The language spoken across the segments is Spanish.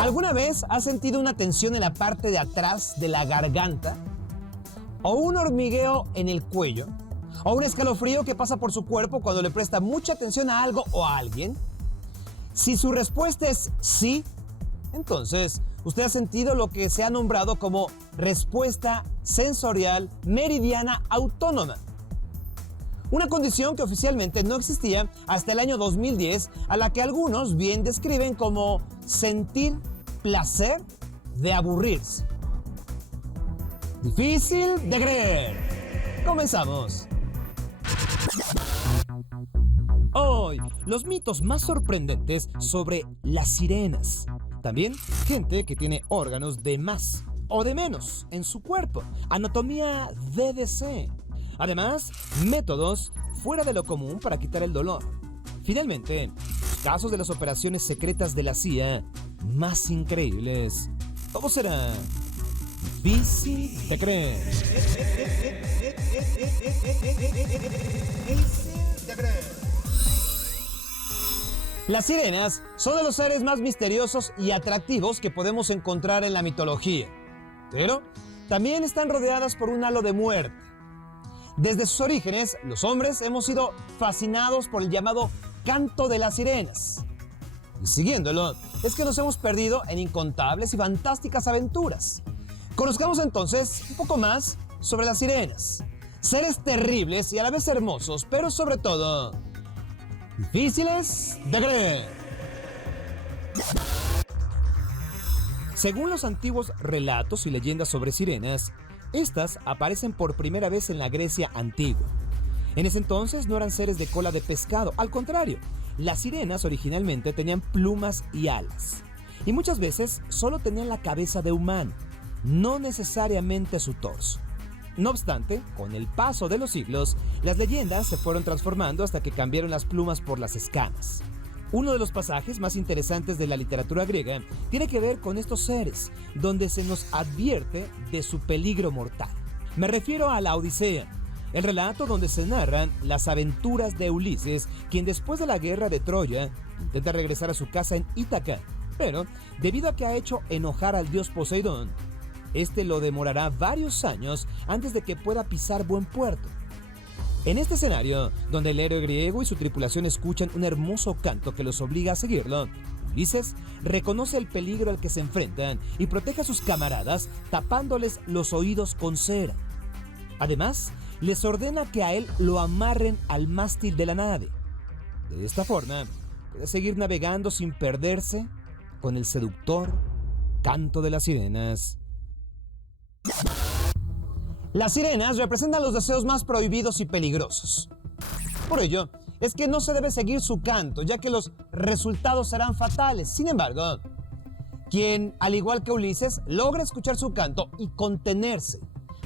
¿Alguna vez has sentido una tensión en la parte de atrás de la garganta? ¿O un hormigueo en el cuello? ¿O un escalofrío que pasa por su cuerpo cuando le presta mucha atención a algo o a alguien? Si su respuesta es sí, entonces usted ha sentido lo que se ha nombrado como respuesta sensorial meridiana autónoma. Una condición que oficialmente no existía hasta el año 2010, a la que algunos bien describen como sentir placer de aburrirse. Difícil de creer. Comenzamos. Hoy, los mitos más sorprendentes sobre las sirenas. También gente que tiene órganos de más o de menos en su cuerpo. Anatomía DDC. Además, métodos fuera de lo común para quitar el dolor. Finalmente, casos de las operaciones secretas de la CIA más increíbles. ¿Cómo será? Difícil de creer. Las sirenas son de los seres más misteriosos y atractivos que podemos encontrar en la mitología. Pero también están rodeadas por un halo de muerte. Desde sus orígenes, los hombres hemos sido fascinados por el llamado canto de las sirenas. Y siguiéndolo, es que nos hemos perdido en incontables y fantásticas aventuras. Conozcamos entonces un poco más sobre las sirenas. Seres terribles y a la vez hermosos, pero sobre todo, difíciles de creer. Según los antiguos relatos y leyendas sobre sirenas, estas aparecen por primera vez en la Grecia antigua. En ese entonces no eran seres de cola de pescado, al contrario, las sirenas originalmente tenían plumas y alas. Y muchas veces solo tenían la cabeza de humano, no necesariamente su torso. No obstante, con el paso de los siglos, las leyendas se fueron transformando hasta que cambiaron las plumas por las escamas. Uno de los pasajes más interesantes de la literatura griega tiene que ver con estos seres, donde se nos advierte de su peligro mortal. Me refiero a la Odisea, el relato donde se narran las aventuras de Ulises, quien después de la guerra de Troya intenta regresar a su casa en Ítaca, pero debido a que ha hecho enojar al dios Poseidón, este lo demorará varios años antes de que pueda pisar buen puerto. En este escenario, donde el héroe griego y su tripulación escuchan un hermoso canto que los obliga a seguirlo, Ulises reconoce el peligro al que se enfrentan y protege a sus camaradas tapándoles los oídos con cera. Además, les ordena que a él lo amarren al mástil de la nave. De esta forma, puede seguir navegando sin perderse con el seductor canto de las sirenas. Las sirenas representan los deseos más prohibidos y peligrosos. Por ello, es que no se debe seguir su canto, ya que los resultados serán fatales. Sin embargo, quien, al igual que Ulises, logra escuchar su canto y contenerse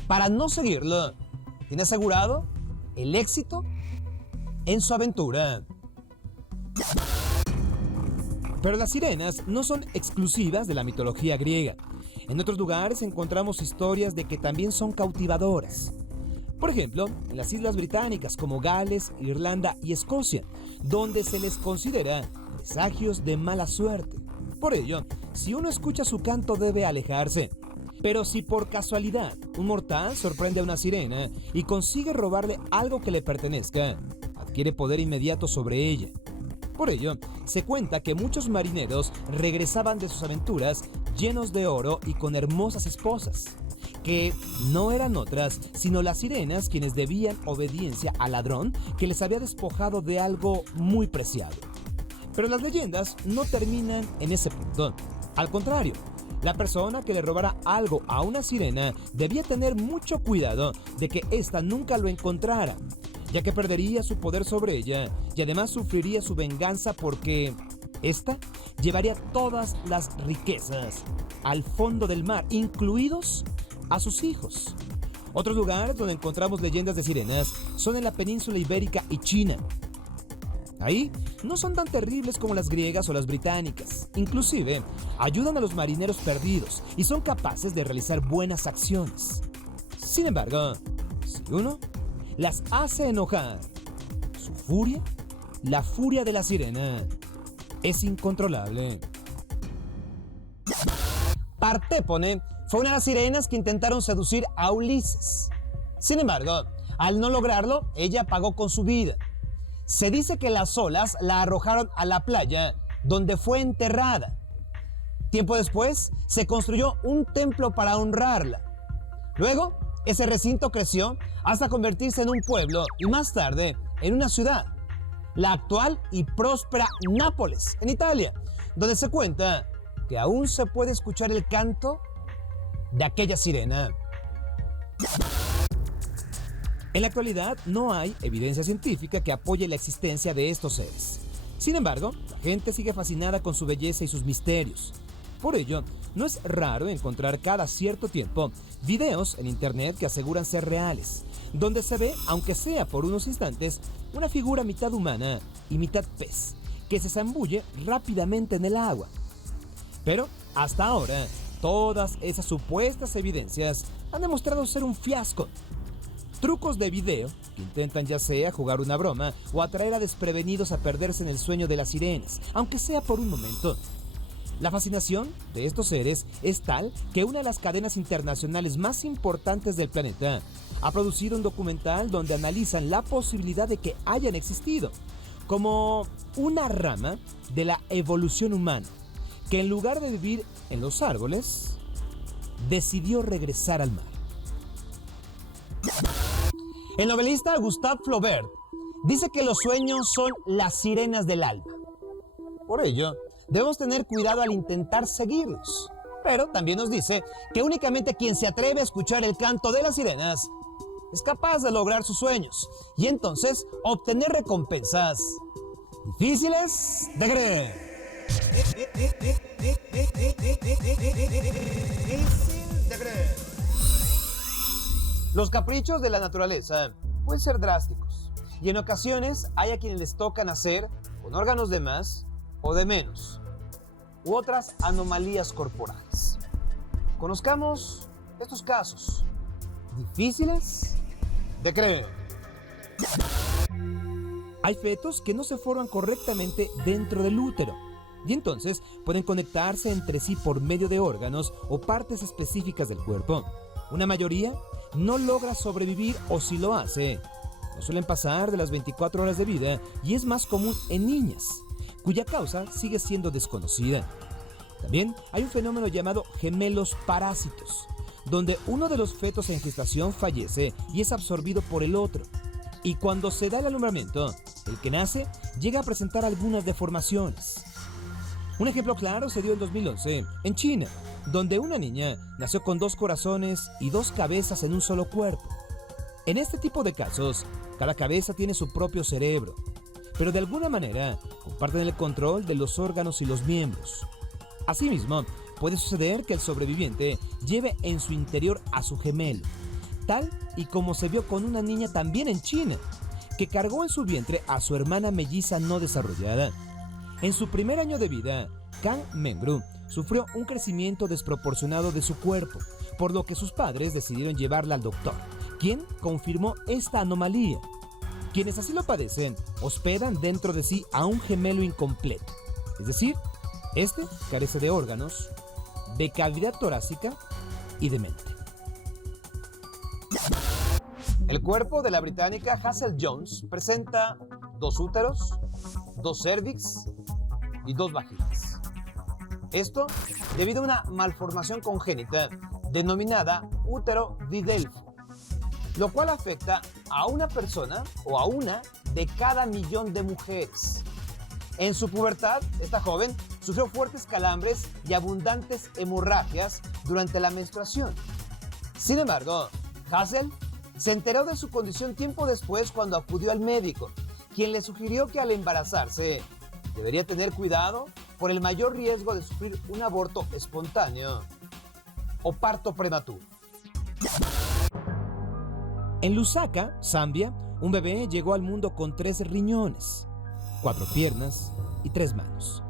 para no seguirlo, tiene asegurado el éxito en su aventura. Pero las sirenas no son exclusivas de la mitología griega. En otros lugares encontramos historias de que también son cautivadoras. Por ejemplo, en las islas británicas como Gales, Irlanda y Escocia, donde se les considera presagios de mala suerte. Por ello, si uno escucha su canto debe alejarse. Pero si por casualidad un mortal sorprende a una sirena y consigue robarle algo que le pertenezca, adquiere poder inmediato sobre ella. Por ello, se cuenta que muchos marineros regresaban de sus aventuras llenos de oro y con hermosas esposas, que no eran otras sino las sirenas, quienes debían obediencia al ladrón que les había despojado de algo muy preciado. Pero las leyendas no terminan en ese punto. Al contrario, la persona que le robara algo a una sirena debía tener mucho cuidado de que ésta nunca lo encontrara, ya que perdería su poder sobre ella y además sufriría su venganza porque ésta llevaría todas las riquezas al fondo del mar, incluidos a sus hijos. Otros lugares donde encontramos leyendas de sirenas son en la península ibérica y China. Ahí no son tan terribles como las griegas o las británicas. Inclusive, ayudan a los marineros perdidos y son capaces de realizar buenas acciones. Sin embargo, si uno las hace enojar, su furia, la furia de la sirena, es incontrolable. Artépone fue una de las sirenas que intentaron seducir a Ulises. Sin embargo, al no lograrlo, ella pagó con su vida. Se dice que las olas la arrojaron a la playa, donde fue enterrada. Tiempo después, se construyó un templo para honrarla. Luego, ese recinto creció hasta convertirse en un pueblo y más tarde en una ciudad, la actual y próspera Nápoles, en Italia, donde se cuenta que aún se puede escuchar el canto de aquella sirena. En la actualidad no hay evidencia científica que apoye la existencia de estos seres. Sin embargo, la gente sigue fascinada con su belleza y sus misterios. Por ello, no es raro encontrar cada cierto tiempo videos en internet que aseguran ser reales, donde se ve, aunque sea por unos instantes, una figura mitad humana y mitad pez, que se zambulle rápidamente en el agua. Pero, hasta ahora, todas esas supuestas evidencias han demostrado ser un fiasco. Trucos de video que intentan ya sea jugar una broma o atraer a desprevenidos a perderse en el sueño de las sirenas, aunque sea por un momento. La fascinación de estos seres es tal que una de las cadenas internacionales más importantes del planeta ha producido un documental donde analizan la posibilidad de que hayan existido, como una rama de la evolución humana, que en lugar de vivir en los árboles, decidió regresar al mar. El novelista Gustave Flaubert dice que los sueños son las sirenas del alma. Por ello, debemos tener cuidado al intentar seguirlos. Pero también nos dice que únicamente quien se atreve a escuchar el canto de las sirenas es capaz de lograr sus sueños y entonces obtener recompensas difíciles de creer. Los caprichos de la naturaleza pueden ser drásticos y en ocasiones hay a quienes les toca nacer con órganos de más o de menos u otras anomalías corporales. Conozcamos estos casos difíciles de creer. Hay fetos que no se forman correctamente dentro del útero y entonces pueden conectarse entre sí por medio de órganos o partes específicas del cuerpo. Una mayoría no logra sobrevivir o si lo hace, no suelen pasar de las 24 horas de vida y es más común en niñas, cuya causa sigue siendo desconocida. También hay un fenómeno llamado gemelos parásitos, donde uno de los fetos en gestación fallece y es absorbido por el otro. Y cuando se da el alumbramiento, el que nace llega a presentar algunas deformaciones. Un ejemplo claro se dio en 2011 en China, donde una niña nació con 2 corazones y 2 cabezas en un solo cuerpo. En este tipo de casos, cada cabeza tiene su propio cerebro, pero de alguna manera comparten el control de los órganos y los miembros. Asimismo, puede suceder que el sobreviviente lleve en su interior a su gemelo, tal y como se vio con una niña también en China, que cargó en su vientre a su hermana melliza no desarrollada. En su primer año de vida, Kang Mengru sufrió un crecimiento desproporcionado de su cuerpo, por lo que sus padres decidieron llevarla al doctor, quien confirmó esta anomalía. Quienes así lo padecen hospedan dentro de sí a un gemelo incompleto, es decir, este carece de órganos, de cavidad torácica y de mente. El cuerpo de la británica Hazel Jones presenta 2 úteros, 2 cérvix y 2 vaginas. Esto debido a una malformación congénita denominada útero didelfo, lo cual afecta a una persona o a una de cada 1.000.000 de mujeres. En su pubertad, esta joven sufrió fuertes calambres y abundantes hemorragias durante la menstruación. Sin embargo, Hazel se enteró de su condición tiempo después cuando acudió al médico, quien le sugirió que al embarazarse debería tener cuidado por el mayor riesgo de sufrir un aborto espontáneo o parto prematuro. En Lusaka, Zambia, un bebé llegó al mundo con 3 riñones, 4 piernas y 3 manos,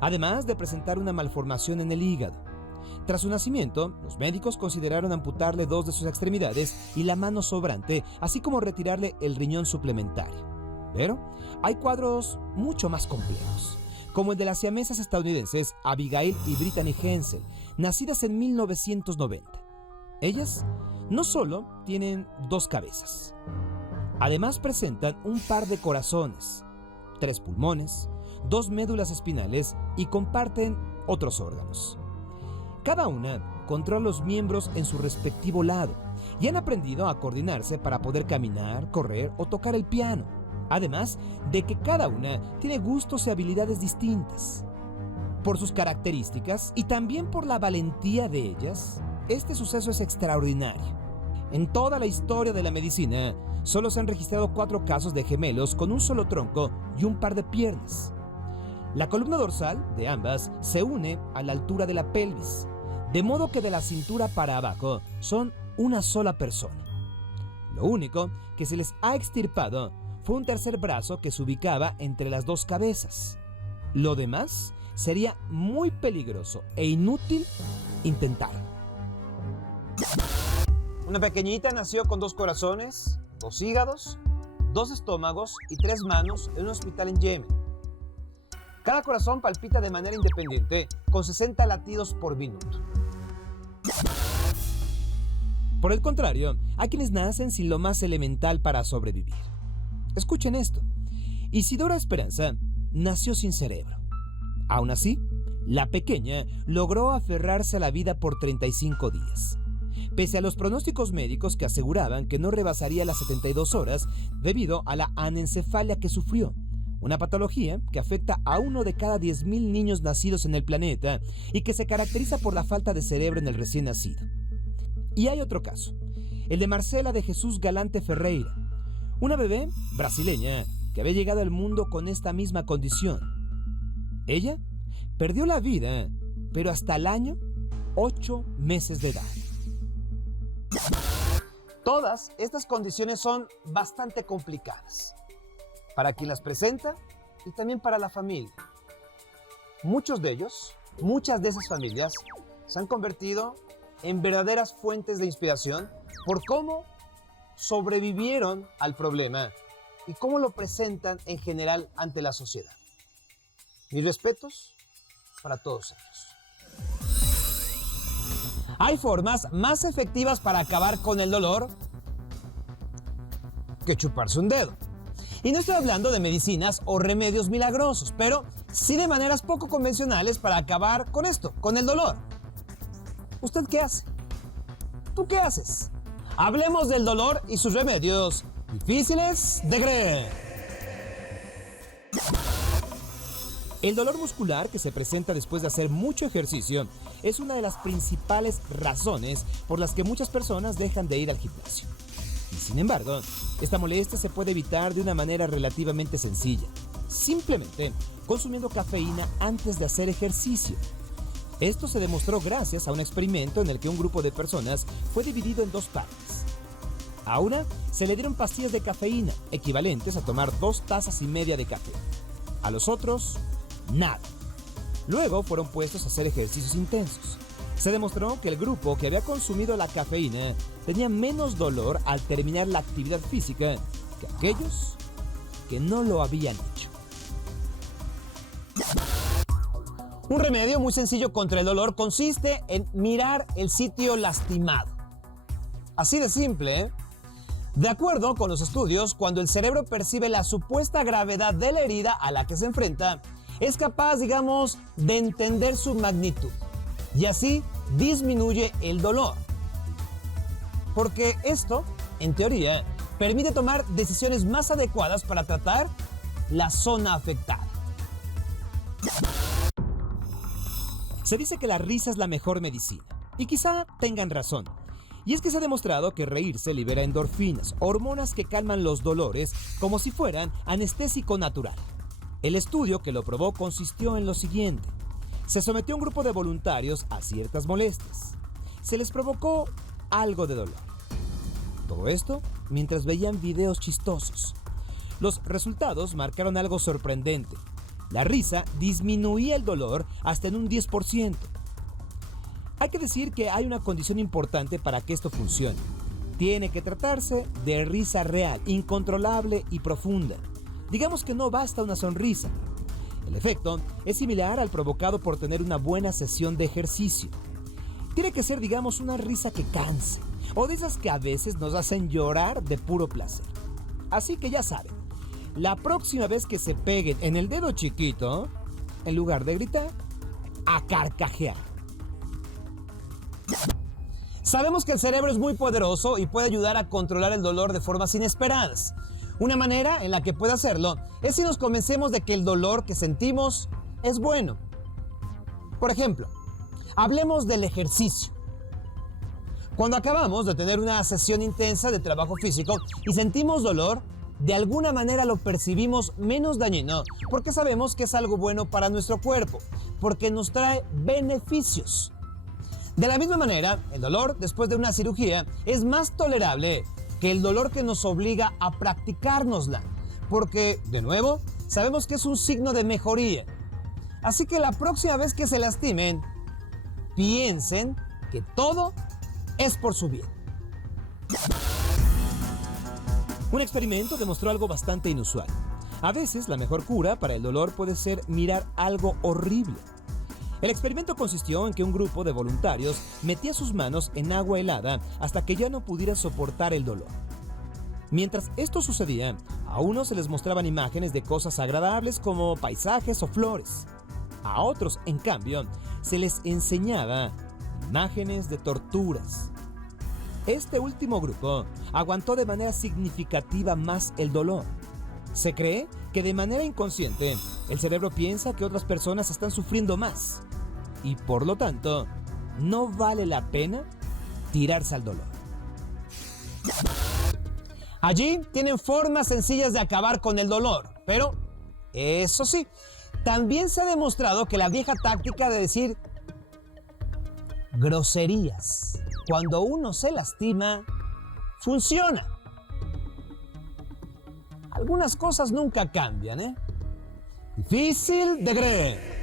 además de presentar una malformación en el hígado. Tras su nacimiento, los médicos consideraron amputarle 2 de sus extremidades y la mano sobrante, así como retirarle el riñón suplementario. Pero hay cuadros mucho más complejos, como el de las siamesas estadounidenses Abigail y Brittany Hensel, nacidas en 1990. Ellas no solo tienen dos cabezas, además presentan un par de corazones, 3 pulmones, 2 médulas espinales y comparten otros órganos. Cada una controla los miembros en su respectivo lado y han aprendido a coordinarse para poder caminar, correr o tocar el piano, además de que cada una tiene gustos y habilidades distintas. Por sus características y también por la valentía de ellas, este suceso es extraordinario. En toda la historia de la medicina, solo se han registrado 4 casos de gemelos con un solo tronco y un par de piernas. La columna dorsal de ambas se une a la altura de la pelvis, de modo que de la cintura para abajo son una sola persona. Lo único que se les ha extirpado fue un tercer brazo que se ubicaba entre las 2 cabezas. Lo demás sería muy peligroso e inútil intentar. Una pequeñita nació con 2 corazones, 2 hígados, 2 estómagos y 3 manos en un hospital en Yemen. Cada corazón palpita de manera independiente, con 60 latidos por minuto. Por el contrario, hay quienes nacen sin lo más elemental para sobrevivir. Escuchen esto. Isidora Esperanza nació sin cerebro. Aún así, la pequeña logró aferrarse a la vida por 35 días. Pese a los pronósticos médicos que aseguraban que no rebasaría las 72 horas debido a la anencefalia que sufrió, una patología que afecta a 1 de cada 10.000 niños nacidos en el planeta y que se caracteriza por la falta de cerebro en el recién nacido. Y hay otro caso, el de Marcela de Jesús Galante Ferreira, una bebé brasileña que había llegado al mundo con esta misma condición. Ella perdió la vida, pero hasta el año 8 meses de edad. Todas estas condiciones son bastante complicadas para quien las presenta y también para la familia. Muchos de ellos, muchas de esas familias, se han convertido en verdaderas fuentes de inspiración por cómo sobrevivieron al problema y cómo lo presentan en general ante la sociedad. Mis respetos para todos ellos. Hay formas más efectivas para acabar con el dolor que chuparse un dedo. Y no estoy hablando de medicinas o remedios milagrosos, pero sí de maneras poco convencionales para acabar con esto, con el dolor. ¿Usted qué hace? ¿Tú qué haces? Hablemos del dolor y sus remedios difíciles de creer. El dolor muscular que se presenta después de hacer mucho ejercicio es una de las principales razones por las que muchas personas dejan de ir al gimnasio. Y sin embargo, esta molestia se puede evitar de una manera relativamente sencilla, simplemente consumiendo cafeína antes de hacer ejercicio. Esto se demostró gracias a un experimento en el que un grupo de personas fue dividido en 2 partes. A una se le dieron pastillas de cafeína, equivalentes a tomar 2,5 tazas de café. A los otros, nada. Luego fueron puestos a hacer ejercicios intensos. Se demostró que el grupo que había consumido la cafeína tenía menos dolor al terminar la actividad física que aquellos que no lo habían hecho. Un remedio muy sencillo contra el dolor consiste en mirar el sitio lastimado. Así de simple, ¿eh? De acuerdo con los estudios, cuando el cerebro percibe la supuesta gravedad de la herida a la que se enfrenta, es capaz, digamos, de entender su magnitud y así disminuye el dolor. Porque esto, en teoría, permite tomar decisiones más adecuadas para tratar la zona afectada. Se dice que la risa es la mejor medicina, y quizá tengan razón. Y es que se ha demostrado que reírse libera endorfinas, hormonas que calman los dolores como si fueran anestésico natural. El estudio que lo probó consistió en lo siguiente. Se sometió a un grupo de voluntarios a ciertas molestias. Se les provocó algo de dolor. Todo esto mientras veían videos chistosos. Los resultados marcaron algo sorprendente. La risa disminuía el dolor hasta en un 10%. Hay que decir que hay una condición importante para que esto funcione. Tiene que tratarse de risa real, incontrolable y profunda. Digamos que no basta una sonrisa. El efecto es similar al provocado por tener una buena sesión de ejercicio. Tiene que ser, digamos, una risa que canse, o de esas que a veces nos hacen llorar de puro placer. Así que ya saben, la próxima vez que se peguen en el dedo chiquito, en lugar de gritar, a carcajear. Sabemos que el cerebro es muy poderoso y puede ayudar a controlar el dolor de formas inesperadas. Una manera en la que puede hacerlo es si nos convencemos de que el dolor que sentimos es bueno. Por ejemplo, hablemos del ejercicio. Cuando acabamos de tener una sesión intensa de trabajo físico y sentimos dolor, de alguna manera lo percibimos menos dañino porque sabemos que es algo bueno para nuestro cuerpo, porque nos trae beneficios. De la misma manera, el dolor después de una cirugía es más tolerable que el dolor que nos obliga a practicárnosla, porque, de nuevo, sabemos que es un signo de mejoría. Así que la próxima vez que se lastimen, piensen que todo es por su bien. Un experimento demostró algo bastante inusual. A veces la mejor cura para el dolor puede ser mirar algo horrible. El experimento consistió en que un grupo de voluntarios metía sus manos en agua helada hasta que ya no pudiera soportar el dolor. Mientras esto sucedía, a unos se les mostraban imágenes de cosas agradables como paisajes o flores. A otros, en cambio, se les enseñaba imágenes de torturas. Este último grupo aguantó de manera significativa más el dolor. Se cree que de manera inconsciente el cerebro piensa que otras personas están sufriendo más y por lo tanto no vale la pena tirarse al dolor. Allí tienen formas sencillas de acabar con el dolor, pero eso sí, también se ha demostrado que la vieja táctica de decir groserías cuando uno se lastima funciona. Algunas cosas nunca cambian, ¿eh? Difícil de creer.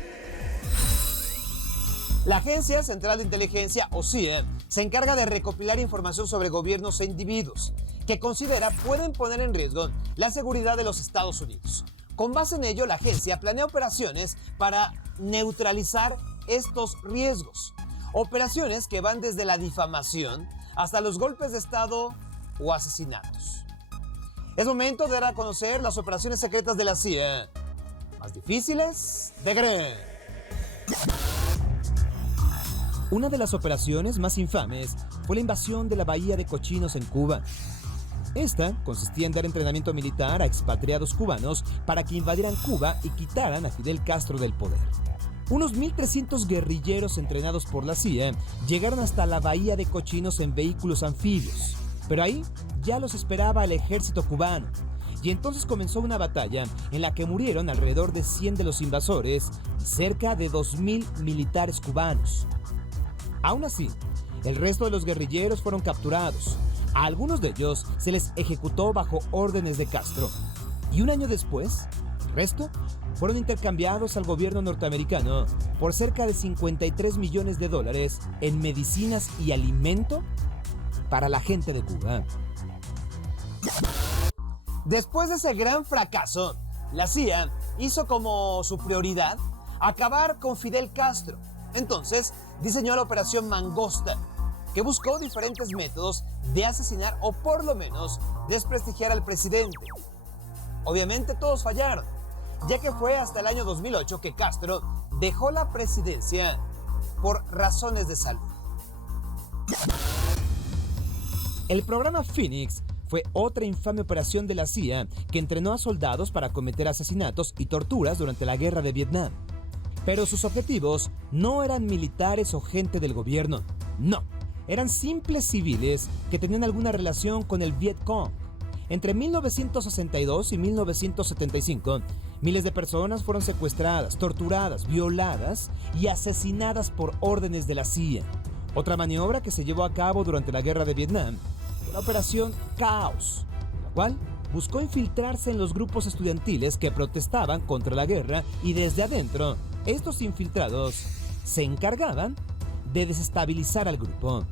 La Agencia Central de Inteligencia, o CIA, se encarga de recopilar información sobre gobiernos e individuos que considera pueden poner en riesgo la seguridad de los Estados Unidos. Con base en ello, la agencia planea operaciones para neutralizar estos riesgos. Operaciones que van desde la difamación hasta los golpes de Estado o asesinatos. Es momento de dar a conocer las operaciones secretas de la CIA, más difíciles de creer. Una de las operaciones más infames fue la invasión de la Bahía de Cochinos en Cuba. Esta consistía en dar entrenamiento militar a expatriados cubanos para que invadieran Cuba y quitaran a Fidel Castro del poder. Unos 1,300 guerrilleros entrenados por la CIA llegaron hasta la Bahía de Cochinos en vehículos anfibios. Pero ahí ya los esperaba el ejército cubano, y entonces comenzó una batalla en la que murieron alrededor de 100 de los invasores y cerca de 2,000 militares cubanos. Aún así, el resto de los guerrilleros fueron capturados. A algunos de ellos se les ejecutó bajo órdenes de Castro, y un año después, el resto fueron intercambiados al gobierno norteamericano por cerca de $53 millones en medicinas y alimento para la gente de Cuba. Después de ese gran fracaso, la CIA hizo como su prioridad acabar con Fidel Castro. Entonces diseñó la Operación Mangosta, que buscó diferentes métodos de asesinar o por lo menos desprestigiar al presidente. Obviamente todos fallaron, ya que fue hasta el año 2008 que Castro dejó la presidencia por razones de salud. El programa Phoenix fue otra infame operación de la CIA que entrenó a soldados para cometer asesinatos y torturas durante la guerra de Vietnam. Pero sus objetivos no eran militares o gente del gobierno, no, eran simples civiles que tenían alguna relación con el Vietcong. Entre 1962 y 1975, miles de personas fueron secuestradas, torturadas, violadas y asesinadas por órdenes de la CIA. Otra maniobra que se llevó a cabo durante la guerra de Vietnam fue la Operación Caos, la cual buscó infiltrarse en los grupos estudiantiles que protestaban contra la guerra y desde adentro, estos infiltrados se encargaban de desestabilizar al grupo.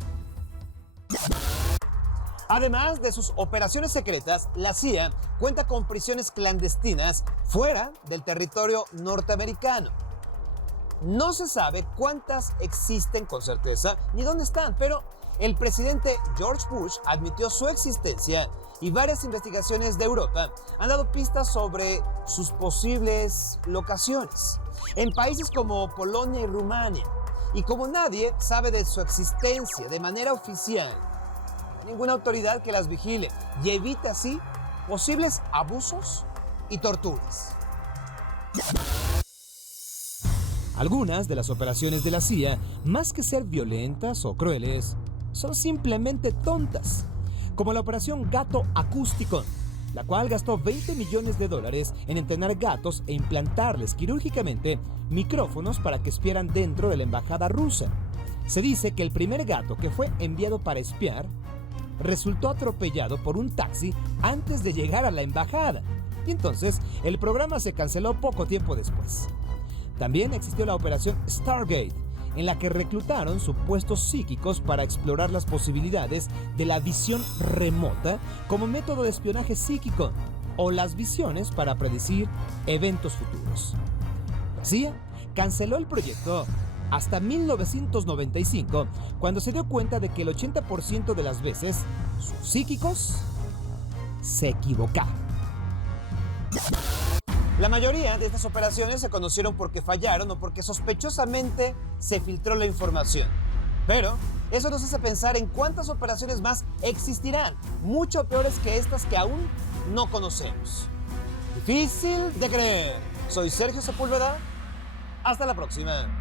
Además de sus operaciones secretas, la CIA cuenta con prisiones clandestinas fuera del territorio norteamericano. No se sabe cuántas existen con certeza ni dónde están, pero el presidente George Bush admitió su existencia y varias investigaciones de Europa han dado pistas sobre sus posibles locaciones en países como Polonia y Rumania. Y como nadie sabe de su existencia de manera oficial, no hay ninguna autoridad que las vigile y evite así posibles abusos y torturas. Algunas de las operaciones de la CIA, más que ser violentas o crueles, son simplemente tontas, como la operación Gato Acústico, la cual gastó $20 millones en entrenar gatos e implantarles quirúrgicamente micrófonos para que espiaran dentro de la embajada rusa. Se dice que el primer gato que fue enviado para espiar resultó atropellado por un taxi antes de llegar a la embajada, y entonces el programa se canceló poco tiempo después. También existió la operación Stargate, en la que reclutaron supuestos psíquicos para explorar las posibilidades de la visión remota como método de espionaje psíquico o las visiones para predecir eventos futuros. La CIA canceló el proyecto hasta 1995, cuando se dio cuenta de que el 80% de las veces sus psíquicos se equivocaban. La mayoría de estas operaciones se conocieron porque fallaron o porque sospechosamente se filtró la información. Pero eso nos hace pensar en cuántas operaciones más existirán, mucho peores que estas que aún no conocemos. Difícil de creer. Soy Sergio Sepúlveda. Hasta la próxima.